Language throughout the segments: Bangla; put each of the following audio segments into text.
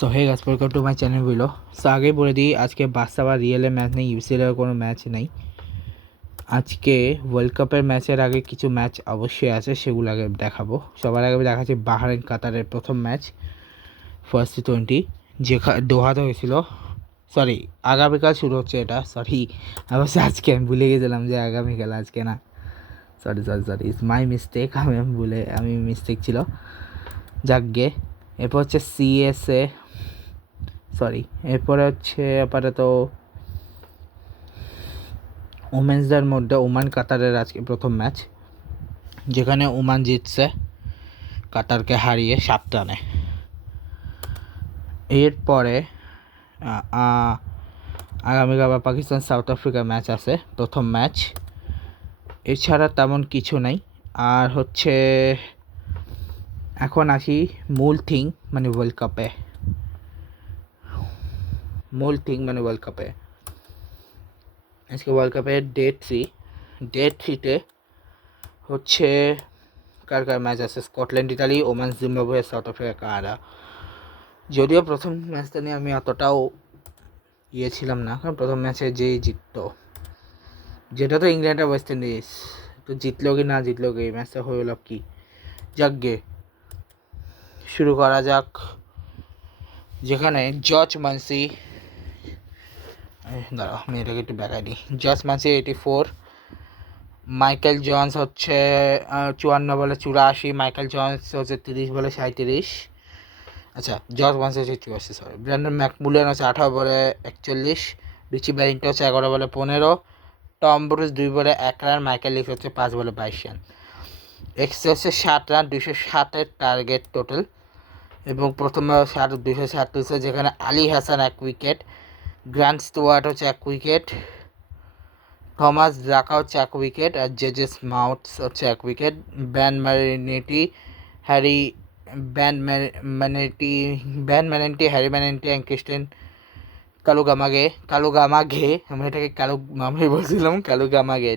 So hey guys, welcome to my channel video. So আগেই বলে দিই, আজকে বার্সা বা রিয়েলের ম্যাচ নেই, ইউসিএলের কোনো ম্যাচ নেই। আজকে ওয়ার্ল্ড কাপের ম্যাচের আগে কিছু ম্যাচ অবশ্যই আছে, সেগুলো আগে দেখাবো। সবার আগে দেখাচ্ছি বাহরাইন কাতারের প্রথম ম্যাচ, ফার্স্ট টি-20, দোহাতে হয়েছিল। সরি, আগামীকাল শুরু হচ্ছে এটা। সরি, অবশ্য আজকে আমি ভুলে গেছিলাম যে আগামীকাল, আজকে না। Sorry, it's my mistake. আমি মিস্টেক ছিল। যাকগে, এরপর হচ্ছে সিএসএ, সরি, এরপরে হচ্ছে আপাতত ওমেন্সদের মধ্যে ওমান কাতারের আজকে প্রথম ম্যাচ, যেখানে ওমান জিতছে কাতারকে হারিয়ে 7 রানে। এরপরে আগামীকাল আবার পাকিস্তান সাউথ আফ্রিকার ম্যাচ আছে, প্রথম ম্যাচ। এছাড়া তেমন কিছু নাই। আর হচ্ছে এখন আসি মূল থিং, মানে ওয়ার্ল্ড কাপে। আজকে ওয়ার্ল্ড কাপের ডে থ্রিতে হচ্ছে কার ম্যাচ আছে, Scotland Italy, Oman Zimbabwe, south Africa Canada. যদিও প্রথম ম্যাচটা নিয়ে আমি অতটাও ছিলাম না, কারণ প্রথম ম্যাচে যেই জিততো, যেটা তো ইংল্যান্ড আর ওয়েস্ট ইন্ডিজ, তো জিতলো কি না জিতলো কি, এই ম্যাচটা হয়ে গেল কি। যাকগে, শুরু করা যাক। যেখানে জর্জ মানসি, দাঁড়াও আমি এটাকে একটু ব্যাকাই দিই। জর্জ মানসি 84, মাইকেল জন্স হচ্ছে 54 বলে 84, মাইকেল জন্স হচ্ছে 30 বলে 37। আচ্ছা, জর্জ মানসি হচ্ছে 84, সরি। ব্র্যান্ডন ম্যাকমুলান হচ্ছে 18 বলে 41, রিচি ব্যারিংটন হচ্ছে 11 বলে 15, টম ব্রুস 2 বলে 1 রান, মাইকেল লিস হচ্ছে 5 বলে 22 রান। এক্স হচ্ছে 7 রান, 207-এর টার্গেট টোটাল, এবং প্রথম 207 তুলছে, যেখানে Ali Hasan 1 wicket, Grant Stewart হচ্ছে 1 উইকেট, থমাস ড্রাকা হচ্ছে 1 উইকেট, আর জেজেস মাউথস হচ্ছে 1 উইকেট। ব্যান ম্যানেন্টি, হ্যারি ম্যানেন্টি অ্যান্ড ক্রিস্টেন কালুগামাগে, আমি এটাকে কালুগামাগে বলছিলাম, কালুগামাগে,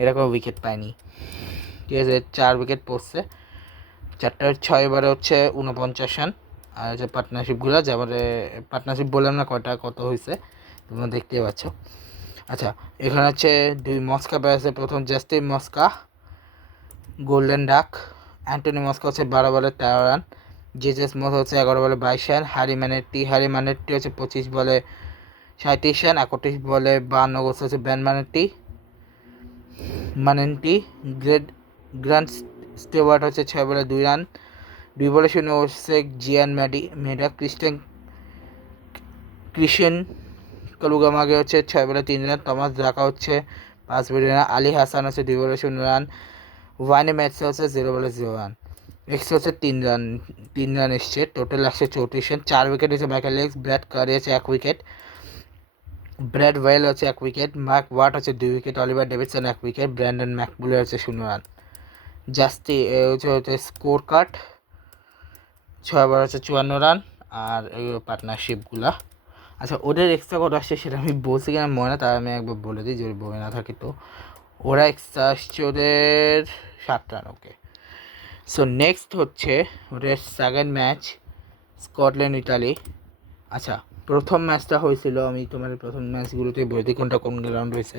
এটা কোনো উইকেট পায়নি। ঠিক আছে, 4 উইকেট পড়ছে, 4টার 6 এবারে হচ্ছে 49 রান। আর হচ্ছে পার্টনারশিপগুলো, যেবারে পার্টনারশিপ বললাম না কত হয়েছে, তোমরা দেখতে পাচ্ছ। আচ্ছা, এখানে হচ্ছে 2 মস্কা পেয়েছে, প্রথম জাস্টিন মস্কা, গোল্ডেন ডাক। অ্যান্টনি মস্কা হচ্ছে 12 বলে 13 রান, জেজেস মোস হচ্ছে 11 বলে 22 রান, হ্যারি ম্যানেট্টি হচ্ছে 25 বলে 37 রান, 31 বলে 52 হচ্ছে ব্যান ম্যানেন্টি। গ্র্যান্ট স্টেওয়ার্ট হচ্ছে 6 বলে 2 রান, 2 বলে 0 হচ্ছে জিয়ান মেডা। ক্রিশ্চিয়ান কালুগামাগে হচ্ছে 6 বলে 3 রান, থমাস ড্রাকা হচ্ছে 5 বলে রান, আলী হাসান হচ্ছে 2 বলে 0 রান, ওয়ানি ম্যাটস হচ্ছে 0 বলে 0 রান। এক্স হচ্ছে 3 রান এসছে, টোটাল 134 রান। 4 উইকেট হচ্ছে মাইকেল লেক্স, ব্র্যাড কারি হচ্ছে 1 উইকেট, ব্র্যাড ওয়েল হচ্ছে 1 উইকেট, মার্ক ওয়াট হচ্ছে 2 wicket, Oliver Davidson 1 wicket, Brandon McMullen হচ্ছে 0 রান। হচ্ছে স্কোর কার্ড 6 ওভার হচ্ছে 54 রান। আর এই পার্টনারশিপগুলা, আচ্ছা ওদের এক্সট্রা কত আসছে সেটা আমি বলছি কিনা মনে না, তাই আমি একবার বলে দিই যদি বলে না থাকি। তো ওরা এক্সট্রা আসছে ওদের 7 রান। ওকে, সো নেক্সট হচ্ছে ওদের সেকেন্ড ম্যাচ, স্কটল্যান্ড ইতালি। আচ্ছা, প্রথম ম্যাচটা হয়েছিল, আমি তোমার প্রথম ম্যাচগুলোতে বলে দিই কোনটা কোন গ্রাউন্ড হয়েছে।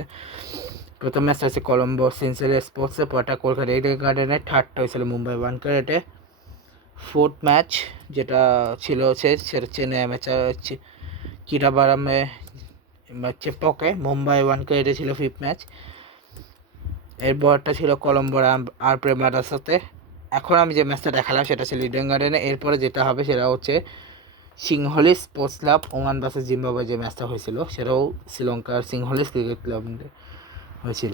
প্রথম ম্যাচটা হচ্ছে কলম্বো সিনসেরিয়া স্পোর্টসে, পরটা কলকাতা ইডেন গার্ডেনে, থার্ডটা হয়েছিল মুম্বাই ওয়ানকারেটে। ফোর্থ ম্যাচ যেটা ছিল সেটা চেন্নাই ম্যাচে হচ্ছে চিদাম্বরমে চেপকে, মুম্বাই ওয়ানকারেটে ছিল ফিফথ ম্যাচ। এরপরটা ছিল কলম্বোর আর প্রেমাদার সাথে। এখন আমি যে ম্যাচটা দেখালাম সেটা ছিল ইডেন গার্ডেনে। এরপরে যেটা হবে সেটা হচ্ছে Sinhalese sports club Oman versus Zimbabwe, যে ম্যাচটা হয়েছিল সেটাও শ্রীলঙ্কার সিংহলিস ক্রিকেট ক্লাব হয়েছিল।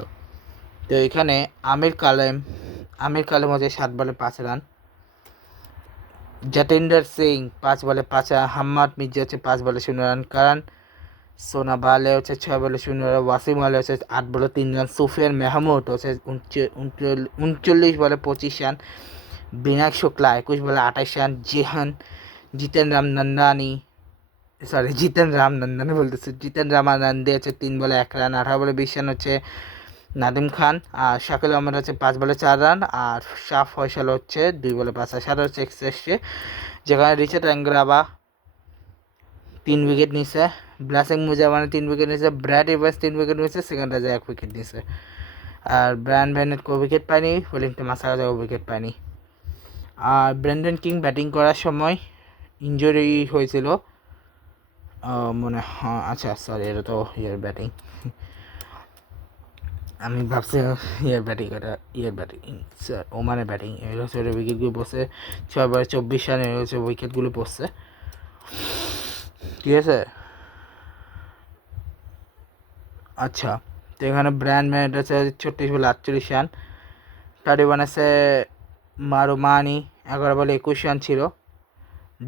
তো এখানে আমির কালেম হচ্ছে 7 বলে 5 রান, জতেন্দ্র সিং 5 বলে 5 রান, হাম্মাদ মির্জা হচ্ছে 5 বলে 0 রান, কারণ সোনাবালে হচ্ছে 6 বলে 0 রান, ওয়াসিম আলী হচ্ছে 8 বলে 3 রান, সুফিয়ান মেহমুদ হচ্ছে 39 বলে 25 রান, বিনায়ক শুক্লা 21 বলে 28 রান, জিতেন রামানন্দে হচ্ছে 3 বলে 1 রান, 18 বলে 20 রান হচ্ছে নাদিম খান, আর শাকিল আহমেদ হচ্ছে 5 বলে 4 রান, আর শাহ ফয়সাল হচ্ছে 2 বলে 5 রান। সাথে হচ্ছে এক্সেসে, যেখানে রিচার্ড অ্যাঙ্গ্রাবা 3 উইকেট নিছে, ব্লাসিং মুজাওয়ানে 3 উইকেট নিছে, ব্র্যাড এভান্স 3 উইকেট নিছে, সেকেন্ড রাজে 1 উইকেট নিছে। আর ব্রায়ান বেনেট কেউ উইকেট পায়নি, ওয়েলিংটন মাসারাজাও উইকেট পায়নি। আর ব্রেন্ডন কিং ব্যাটিং করার সময় ইনজুরি হয়েছিল মনে হয়, আচ্ছা সরি এটা তো ব্যাটিং, আমি ভাবছি ব্যাটিং স্যার ওমানের ব্যাটিং। এর হচ্ছে উইকেটগুলো বসে 6/24 রান, এর হচ্ছে উইকেটগুলো পড়ছে, ঠিক আছে। আচ্ছা, তো এখানে ব্র্যান্ড ম্যানেট আছে 36/48 রান। 31 আছে মারুমানি, 11 বলে 21 রান ছিল।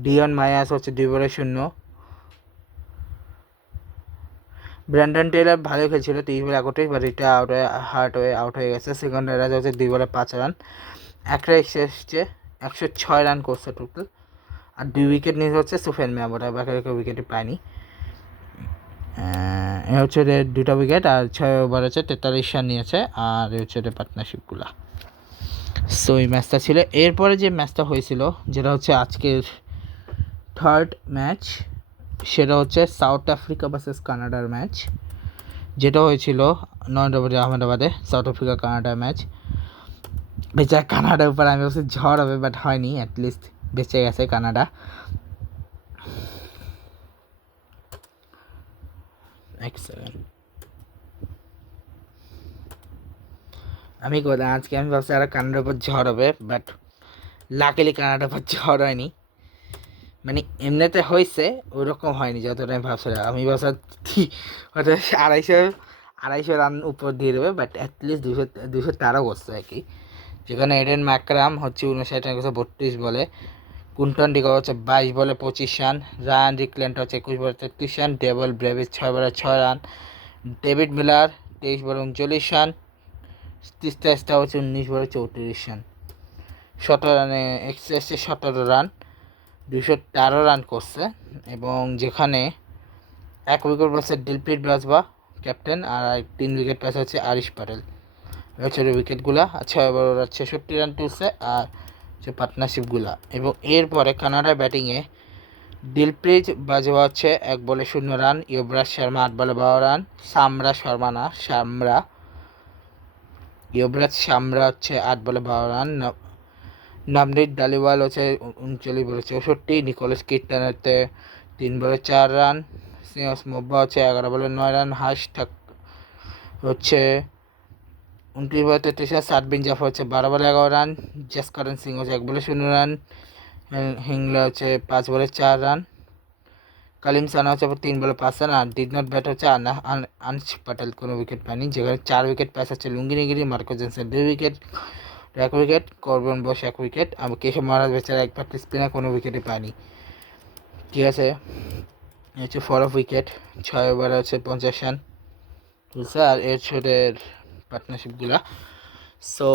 ডিয়ন মায়াস হচ্ছে 2 বলে 0। ব্র্যান্ডন টেইলর ভালো খেলছিল 30 বলে 31, বাট এটা আউট হয়ে গেছে। সেকেন্ড রাইজ হচ্ছে 2 বলে 5 রান। একটা এসছে 106 রান করছে টোটাল। আর 2 উইকেট নিয়ে হচ্ছে সুফেন ম্যাবোটা, বাকি উইকেটই পায়নি। এ হচ্ছে 2টা উইকেট আর 6 ওভার হচ্ছে 43 রান নিয়েছে। আর এ হচ্ছে পার্টনারশিপগুলা। সো এই ম্যাচটা ছিল। এরপরে যে ম্যাচটা হয়েছিল, যেটা হচ্ছে আজকের থার্ড ম্যাচ, সেটা হচ্ছে সাউথ আফ্রিকা ভার্সেস কানাডার ম্যাচ, যেটা হয়েছিল নরেন্দ্রপতি আহমেদাবাদে। সাউথ আফ্রিকা কানাডার ম্যাচ, বেচার কানাডার উপর আমি বলছি ঝড় হবে, বাট হয়নি, অ্যাটলিস্ট বেঁচে গেছে কানাডা। এক সেকেন্ড, আমি আজকে আমি ভাবছি আর কানাডার উপর ঝড় হবে, বাট লাকিলি কানাডার উপর ঝড় হয়নি। মানে এমনিতে হয়েছে, ওইরকম হয়নি যতটা আমি ভাবছিলাম। আমি ভাবছিলাম হয়তো 250 রান উপর দিয়ে দেবে, বাট অ্যাটলিস্ট 213 করছে আর কি। যেখানে এডেন ম্যাকরাম হচ্ছে 59 রান করছে 32 বলে। কুন্টন ডিকা হচ্ছে 22 বলে 25 রান। রায়ান রিকল্যান্ড হচ্ছে 21 বলে 33 রান। ডেভল ব্রেভিস 6 বলে 6 রান। ডেভিড মিলার 23 বলে 39 রান। তিস্তা হচ্ছে 19 বলে 34 রান। 17 রানে এক্সেসে 17 রান, 213 রান করছে। এবং যেখানে 1 উইকেট পাচ্ছে দিলপ্রিত বাজবা ক্যাপ্টেন, আর 3 উইকেট পাচ্ছে হচ্ছে আরিশ প্যাটেল। হচ্ছে উইকেটগুলা। আচ্ছা, এবার ওরা 66 রান তুলছে আর হচ্ছে পার্টনারশিপগুলা। এবং এরপরে কানাডার ব্যাটিংয়ে দিলপ্রিত বাজওয়া হচ্ছে 1 বলে 0 রান। ইউবরাজ শর্মা 8 বলে 12 রান। ইউবরাজ শামরা হচ্ছে 8 বলে 12 রান। নবনীত ডালিওয়াল হচ্ছে 39 বলে 64। নিকোলাস কির্টন হচ্ছে 3 বলে 4 রান। স্নেহস মোব্বা হচ্ছে 11 বলে 9 রান। হচ্ছে 29 বলে 33 রান। সাতবিন জাফর হচ্ছে 12 বলে 11 রান। জাসকরণ সিং হচ্ছে 1 বলে 0 রান। হিংলা হচ্ছে 5 বলে 4 রান। কালিম সানা হচ্ছে 3 বলে 5 রান। আর ডিড নট ব্যাট হচ্ছে আনস প্যাটেল, কোনো উইকেট পায়নি। যেখানে 4 উইকেট পাস হচ্ছে Lungi Ngidi, Marco Jansen 2 wicket, 1 wicket, Corbin Bosch 1 wicket. আর কেশব মহারাজ বেচারা একবার স্পিনার, কোনো উইকেটই পায়নি, ঠিক আছে। হচ্ছে 4 অফ উইকেট, 6 ওভারে হচ্ছে 50 রান তুলছে। আর এর ছোটের পার্টনারশিপগুলা। সো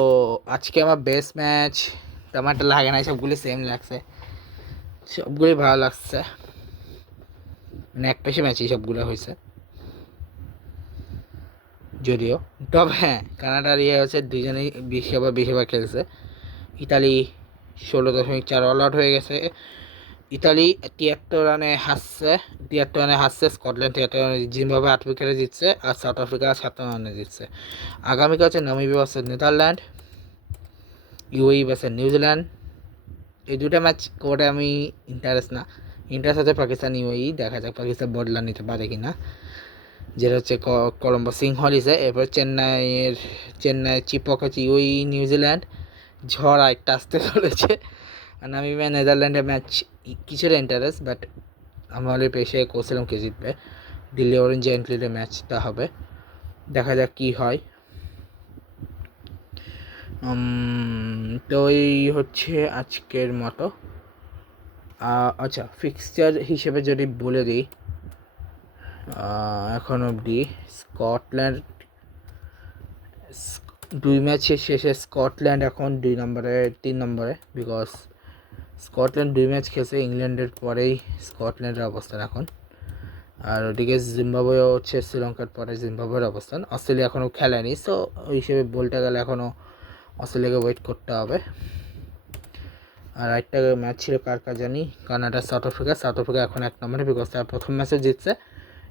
আজকে আমার বেস্ট ম্যাচ তেমন একটা লাগে নাই, সবগুলি সেম লাগছে, সবগুলি ভালো লাগছে। মানে এক পেশে ম্যাচই সবগুলো হয়েছে যদিও। তবে হ্যাঁ, কানাডার হচ্ছে দুজনেই 20 ওভার খেলছে। ইতালি 16.4 অল আউট হয়ে গেছে। ইতালি 73 রানে হারছে স্কটল্যান্ড 73 রানে, জিম্বাবুয়ে 8 উইকেটে জিতছে। আর সাউথ আফ্রিকা 57 রানে জিতছে। আগামীকাল হচ্ছে Namibia versus Netherland, UAE versus New Zealand. এই দুটো ম্যাচ কোর্টে আমি ইন্টারেস্ট হচ্ছে পাকিস্তান ইউএই, দেখা যাক পাকিস্তান বদলা নিতে পারে কিনা, যেটা হচ্ছে কলম্বো সিংহলিসে। এরপর চেন্নাই চিপক হচ্ছে ইউএই নিউজিল্যান্ড। ঝড় আরেকটা আসতে চলেছে। আর নামিবিয়া নেদারল্যান্ডের ম্যাচ কিছুটা ইন্টারেস্ট, বাট আমাদের পেশে করছিলাম কে জিতবে। দিল্লি অরেঞ্জ এন্ট্রির ম্যাচটা হবে, দেখা যাক কি হয়। তো এই হচ্ছে আজকের মতো। আচ্ছা, ফিক্সচার হিসেবে যদি বলে দিই, এখন অবধি স্কটল্যান্ড 2 ম্যাচের শেষে স্কটল্যান্ড এখন 3 নম্বরে, বিকজ স্কটল্যান্ড 2 ম্যাচ খেলছে, ইংল্যান্ডের পরেই স্কটল্যান্ডের অবস্থান এখন। আর ওদিকে জিম্বাবুয়ে হচ্ছে শ্রীলঙ্কার পরে জিম্বাবুয়ের অবস্থান। অস্ট্রেলিয়া এখনও খেলেনি, সো ওই হিসেবে বলতে গেলে এখনও অস্ট্রেলিয়াকে ওয়েট করতে হবে। আর একটা ম্যাচ ছিল কার জানি, কানাডা সাউথ আফ্রিকা এখন 1 নম্বরে, বিকজ তারা প্রথম ম্যাচে জিতছে,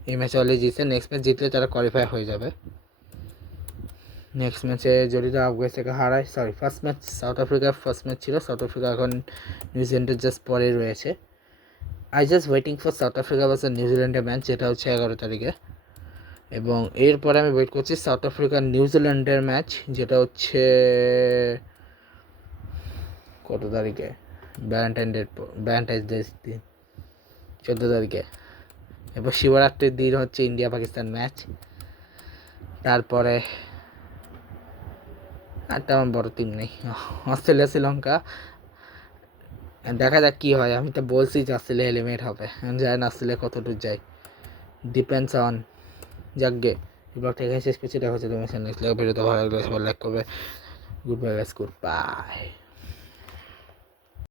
এই ম্যাচে অলরেডি জিতছে, নেক্সট ম্যাচ জিতলে তারা কোয়ালিফাই হয়ে যাবে। নেক্সট ম্যাচে যদি তারা আফগানিস্তানকে হারায়, ফার্স্ট ম্যাচ সাউথ আফ্রিকার ফার্স্ট ম্যাচ ছিল, সাউথ আফ্রিকা এখন নিউজিল্যান্ডের জাস্ট পরে রয়েছে। I just waiting for south Africa versus নিউজিল্যান্ডের ম্যাচ, যেটা হচ্ছে 11 তারিখে, এবং এরপরে আমি ওয়েট করছি সাউথ আফ্রিকা নিউজিল্যান্ডের ম্যাচ, যেটা হচ্ছে কত তারিখে, ভ্যালেন্টাইন্স ডে দিন 14 তারিখে, এরপর শিবরাত্রির দিন হচ্ছে ইন্ডিয়া পাকিস্তান ম্যাচ, তারপরে আর তেমন বড় টিম নেই, অস্ট্রেলিয়া শ্রীলঙ্কা, দেখা যাক কী হয়। আমি তো বলছি যে অস্ট্রেলিয়া এলিমিনেট হবে, জানি না অস্ট্রেলিয়া কতদূর যায়, ডিপেন্ডস অন। যাকগে ব্লগটা এখানে শেষ করছি, দেখা হচ্ছে তোমার নেক্সট ভিডিওতে। ভালো লাগলে সবাই লাইক করবে। Good bye guys, good bye.